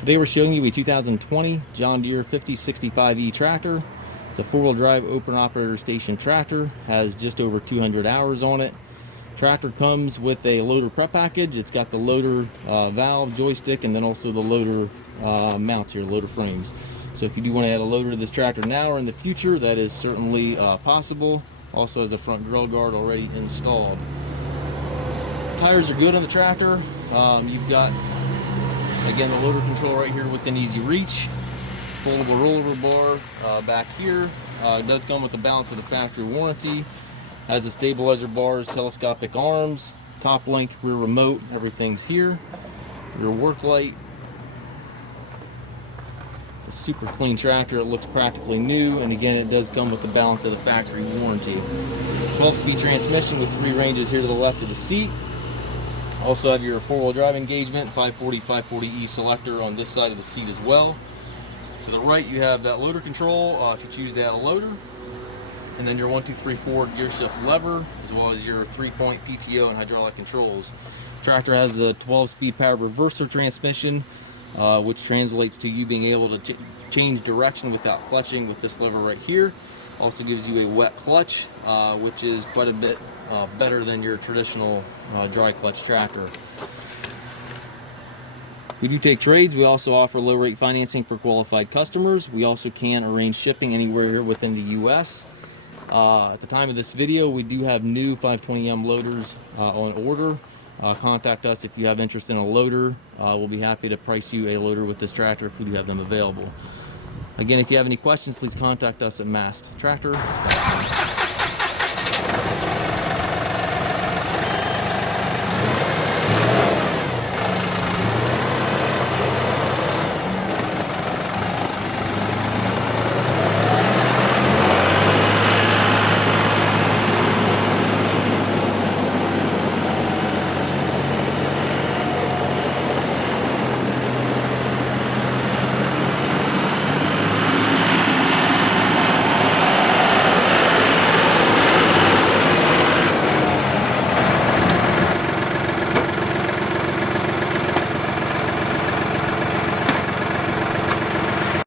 Today we're showing you a 2020 John Deere 5065E tractor. It's a four-wheel drive open operator station tractor, has just over 200 hours on it. Tractor comes with a loader prep package. It's got the loader valve, joystick, and then also the loader mounts here, loader frames. So if you do want to add a loader to this tractor now or in the future, that is certainly possible. Also has a front grill guard already installed. Tires are good on the tractor. You've got, again, the loader control right here within easy reach. Foldable rollover bar back here. It does come with the balance of the factory warranty. Has the stabilizer bars, telescopic arms, top link, rear remote, everything's here. Your work light. It's a super clean tractor. It looks practically new, and again, it does come with the balance of the factory warranty. 12-speed transmission with 3 ranges here to the left of the seat. Also have your four-wheel drive engagement, 540, 540E selector on this side of the seat as well. To the right, you have that loader control if you choose to add a loader. And then your 1, 2, 3, 4 gear shift lever, as well as your 3-point PTO and hydraulic controls. Tractor has the 12-speed power reverser transmission, which translates to you being able to change direction without clutching with this lever right here. Also gives you a wet clutch, which is quite a bit better than your traditional dry clutch tractor. We do take trades. We also offer low rate financing for qualified customers. We also can arrange shipping anywhere within the US. At the time of this video, we do have new 520M loaders on order. Contact us if you have interest in a loader. We'll be happy to price you a loader with this tractor if we do have them available. Again, if you have any questions, please contact us at Mast Tractor.